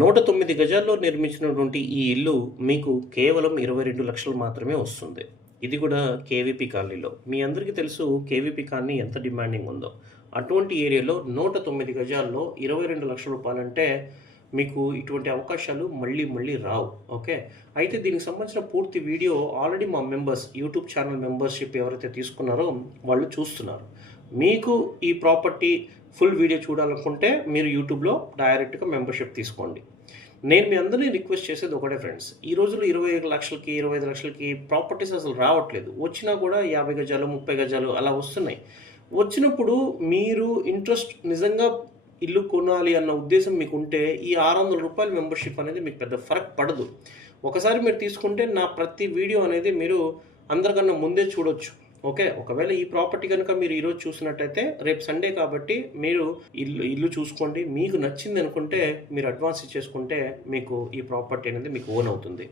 109 గజాల్లో నిర్మించినటువంటి ఈ ఇల్లు మీకు కేవలం 22 లక్షలు మాత్రమే వస్తుంది. ఇది కూడా కేవీపీ కాలనీలో. మీ అందరికీ తెలుసు కేవీపీ కాలనీ ఎంత డిమాండింగ్ ఉందో. అటువంటి ఏరియాలో 109 గజాల్లో 22 లక్షల రూపాయలంటే మీకు ఇటువంటి అవకాశాలు మళ్ళీ మళ్ళీ రావు. ఓకే. అయితే దీనికి సంబంధించిన పూర్తి వీడియో ఆల్రెడీ మా మెంబర్స్ యూట్యూబ్ ఛానల్ మెంబర్షిప్ ఎవరైతే తీసుకున్నారో వాళ్ళు చూస్తున్నారు. మీకు ఈ ప్రాపర్టీ ఫుల్ వీడియో చూడాలనుకుంటే మీరు యూట్యూబ్లో డైరెక్ట్గా మెంబర్షిప్ తీసుకోండి. నేను మీ అందరినీ రిక్వెస్ట్ చేసేది ఒకటే ఫ్రెండ్స్, ఈ రోజుల్లో 25 లక్షలకి 25 లక్షలకి ప్రాపర్టీస్ అసలు రావట్లేదు. వచ్చినా కూడా 50 గజాలు 30 గజాలు అలా వస్తున్నాయి. వచ్చినప్పుడు మీరు ఇంట్రెస్ట్ నిజంగా ఇల్లు కొనాలి అన్న ఉద్దేశం మీకు ఉంటే ఈ 600 రూపాయల మెంబర్షిప్ అనేది మీకు పెద్ద ఫరక్ పడదు. ఒకసారి మీరు తీసుకుంటే నా ప్రతి వీడియో అనేది మీరు అందరికన్నా ముందే చూడొచ్చు. ఓకే. ఒకవేళ ఈ ప్రాపర్టీ కనుక మీరు ఈరోజు చూసినట్టయితే రేపు సండే కాబట్టి మీరు ఇల్లు చూసుకోండి. మీకు నచ్చింది అనుకుంటే మీరు అడ్వాన్స్ ఇచ్చేసుకుంటే మీకు ఈ ప్రాపర్టీ అనేది మీకు ఓన్ అవుతుంది.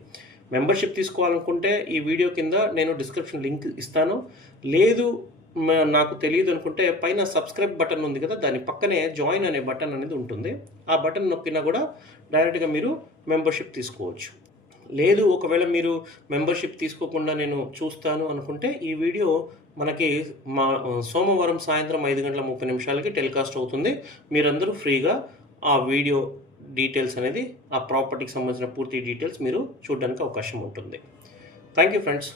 మెంబర్షిప్ తీసుకోవాలనుకుంటే ఈ వీడియో కింద నేను డిస్క్రిప్షన్ లింక్ ఇస్తాను. లేదు నాకు తెలియదు అనుకుంటే పైన సబ్స్క్రైబ్ బటన్ ఉంది కదా, దాని పక్కనే జాయిన్ అనే బటన్ అనేది ఉంటుంది. ఆ బటన్ నొక్కినా కూడా డైరెక్ట్గా మీరు మెంబర్షిప్ తీసుకోవచ్చు. లేదు ఒకవేళ మీరు మెంబర్షిప్ తీసుకోకుండా నేను చూస్తాను అనుకుంటే ఈ వీడియో మనకి సోమవారం సాయంత్రం 5:30 టెలికాస్ట్ అవుతుంది. మీరందరూ ఫ్రీగా ఆ వీడియో డీటెయిల్స్ అనేది ఆ ప్రాపర్టీకి సంబంధించిన పూర్తి డీటెయిల్స్ మీరు చూడడానికి అవకాశం ఉంటుంది. Thank you friends.